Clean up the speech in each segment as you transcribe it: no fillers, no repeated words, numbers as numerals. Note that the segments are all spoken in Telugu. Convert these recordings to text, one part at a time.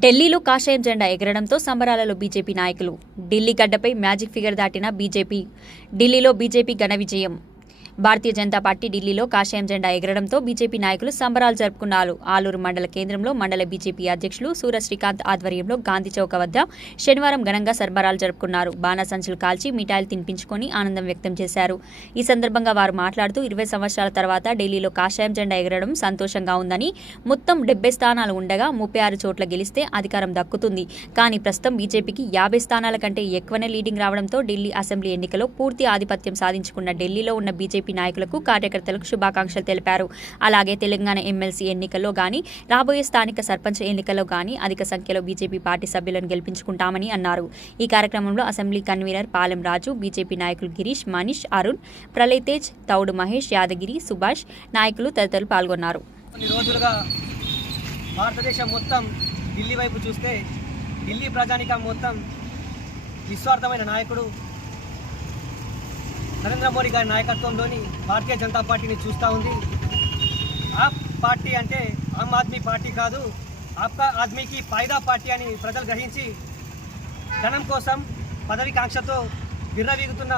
ఢిల్లీలో కాషాయం జెండా ఎగరడంతో సంబరాలలో బీజేపీ నాయకులు. ఢిల్లీ గడ్డపై మ్యాజిక్ ఫిగర్ దాటిన బీజేపీ. ఢిల్లీలో బీజేపీ ఘన విజయం. భారతీయ జనతా పార్టీ ఢిల్లీలో కాషాయం జెండా ఎగరడంతో బీజేపీ నాయకులు సంబరాలు జరుపుకున్నారు. ఆలూరు మండల కేంద్రంలో మండల బీజేపీ అధ్యక్షులు సూర శ్రీకాంత్ ఆధ్వర్యంలో గాంధీ చౌక వద్ద శనివారం ఘనంగా సంబరాలు జరుపుకున్నారు. బాణాసంచులు కాల్చి మిఠాయిలు తినిపించుకొని ఆనందం వ్యక్తం చేశారు. ఈ సందర్భంగా వారు మాట్లాడుతూ 20 సంవత్సరాల తర్వాత ఢిల్లీలో కాషాయం జెండా ఎగరడం సంతోషంగా ఉందని, మొత్తం 70 స్థానాలు ఉండగా 36 చోట్ల గెలిస్తే అధికారం దక్కుతుంది. కానీ ప్రస్తుతం బీజేపీకి 50 స్థానాల కంటే ఎక్కువనే లీడింగ్ రావడంతో ఢిల్లీ అసెంబ్లీ ఎన్నికలో పూర్తి ఆధిపత్యం సాధించుకున్న ఢిల్లీలో ఉన్న బీజేపీ నాయకులకు, కార్యకర్తలకు శుభాకాంక్షలు తెలిపారు. అలాగే తెలంగాణ ఎమ్మెల్సీ ఎన్నికల్లో గానీ, రాబోయే స్థానిక సర్పంచ్ ఎన్నికల్లో గానీ అధిక సంఖ్యలో బీజేపీ పార్టీ సభ్యులను గెలిపించుకుంటామని అన్నారు. ఈ కార్యక్రమంలో అసెంబ్లీ కన్వీనర్ పాలెం రాజు, బీజేపీ నాయకులు గిరీష్, మనీష్, అరుణ్, ప్రళయ్ తేజ్, తౌడు మహేష్, యాదగిరి, సుభాష్, నాయకులు తదితరులు పాల్గొన్నారు. కొన్ని రోజులుగా భారతదేశం మొత్తం ఢిల్లీ వైపు చూస్తే ఢిల్లీ ప్రజానికం మొత్తం నిస్వార్థమైన నాయకుడు నరేంద్ర మోడీ గారి నాయకత్వంలోని భారతీయ జనతా పార్టీని చూస్తూ ఉంది. ఆ పార్టీ అంటే ఆమ్ ఆద్మీ పార్టీ కాదు, ఆప్కా ఆద్మీకి ఫాయిదా పార్టీ అని ప్రజలు గ్రహించి ధనం కోసం పదవికాంక్షతో విర్రవీగుతున్న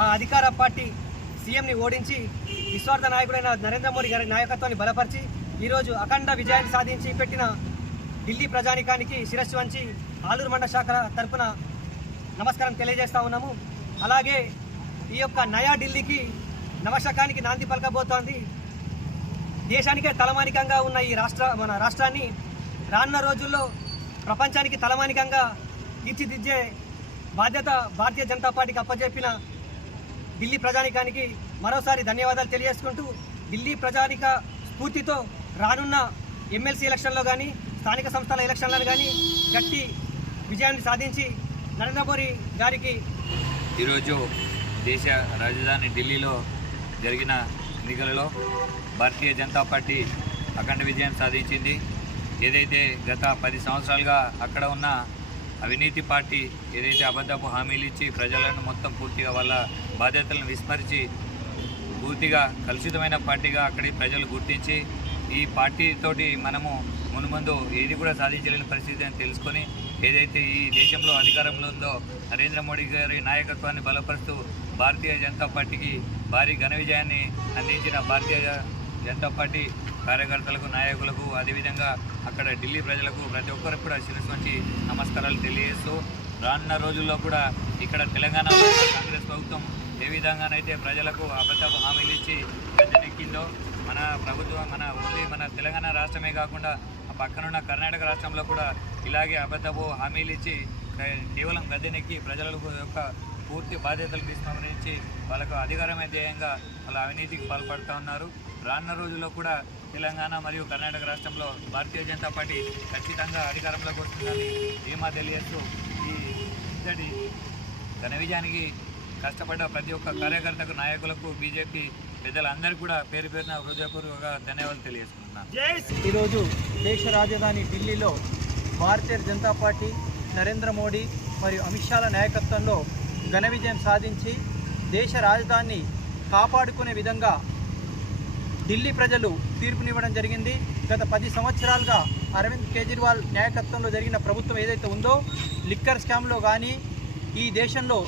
ఆ అధికార పార్టీ సీఎంని ఓడించి నిస్వార్థ నాయకుడైన నరేంద్ర మోడీ గారి నాయకత్వాన్ని బలపరిచి ఈరోజు అఖండ విజయాన్ని సాధించి పెట్టిన ఢిల్లీ ప్రజానికానికి శిరస్సు వంచి ఆలూరు మండల శాఖ తరఫున నమస్కారం తెలియజేస్తూ ఉన్నాము. అలాగే ఈ యొక్క నయా ఢిల్లీకి నవశకానికి నాంది పలకబోతోంది. దేశానికే తలమానికంగా ఉన్న ఈ మన రాష్ట్రాన్ని రానున్న రోజుల్లో ప్రపంచానికి తలమానికంగా తీర్చిదిద్దే బాధ్యత భారతీయ జనతా పార్టీకి అప్పచెప్పిన ఢిల్లీ ప్రజానికానికి మరోసారి ధన్యవాదాలు తెలియజేసుకుంటూ, ఢిల్లీ ప్రజానిక స్ఫూర్తితో రానున్న ఎమ్మెల్సీ ఎలక్షన్లో కానీ, స్థానిక సంస్థల ఎలక్షన్లను కానీ గట్టి విజయాన్ని సాధించి నరేంద్ర మోడీ గారికి ఈరోజు దేశ రాజధాని ఢిల్లీలో జరిగిన ఎన్నికలలో భారతీయ జనతా పార్టీ అఖండ విజయం సాధించింది. ఏదైతే గత 10 సంవత్సరాలుగా అక్కడ ఉన్న అవినీతి పార్టీ ఏదైతే అబద్ధపు హామీలు ఇచ్చి ప్రజలను మొత్తం పూర్తిగా వాళ్ళ బాధ్యతలను విస్మరించి పూర్తిగా కలుషితమైన పార్టీగా అక్కడి ప్రజలు గుర్తించి ఈ పార్టీతోటి మనము మున్ముందు ఏది కూడా సాధించలేని పరిస్థితి అని తెలుసుకొని ఏదైతే ఈ దేశంలో అధికారంలో ఉందో నరేంద్ర మోడీ గారి నాయకత్వాన్ని బలపరుస్తూ భారతీయ జనతా పార్టీకి భారీ ఘన విజయాన్ని అందించిన భారతీయ జనతా పార్టీ కార్యకర్తలకు, నాయకులకు, అదేవిధంగా అక్కడ ఢిల్లీ ప్రజలకు ప్రతి ఒక్కరికి కూడా శిరస్సు వంచి నమస్కారాలు తెలియజేస్తూ, రానున్న రోజుల్లో కూడా ఇక్కడ తెలంగాణలో కాంగ్రెస్ ప్రభుత్వం ఏ విధంగానైతే ప్రజలకు అబద్ధపు హామీలు ఇచ్చి గద్దెనెక్కిందో, మన ప్రభుత్వం మన తెలంగాణ రాష్ట్రమే కాకుండా పక్కనున్న కర్ణాటక రాష్ట్రంలో కూడా ఇలాగే అబద్ధపు హామీలు ఇచ్చి కేవలం గద్దెనెక్కి ప్రజల యొక్క పూర్తి బాధ్యతలు తీసుకుని వాళ్ళకు అధికారమే ధ్యేయంగా వాళ్ళ అవినీతికి పాల్పడుతూ ఉన్నారు. రానున్న రోజుల్లో కూడా తెలంగాణ మరియు కర్ణాటక రాష్ట్రంలో భారతీయ జనతా పార్టీ ఖచ్చితంగా అధికారంలోకి వస్తుందని ధీమా తెలియజేస్తూ ఈ ఇంతటి ఘన విజయానికి కష్టపడ్డ ప్రతి ఒక్క కార్యకర్తకు, నాయకులకు, బీజేపీ పెద్దలందరికీ కూడా పేరు పేరున హృదయపూర్వక ధన్యవాదాలు తెలియజేసుకుంటున్నాను. ఈరోజు దేశ రాజధాని ఢిల్లీలో భారతీయ జనతా పార్టీ నరేంద్ర మోడీ మరియు అమిత్ షాల నాయకత్వంలో ఘన విజయం సాధించి దేశ రాజధానిని కాపాడుకునే విధంగా ఢిల్లీ ప్రజలు తీర్పునివ్వడం జరిగింది. గత 10 సంవత్సరాలుగా అరవింద్ కేజ్రీవాల్ నాయకత్వంలో జరిగిన ప్రభుత్వం ఏదైతే ఉందో లిక్కర్ స్కామ్లో కానీ ఈ దేశంలో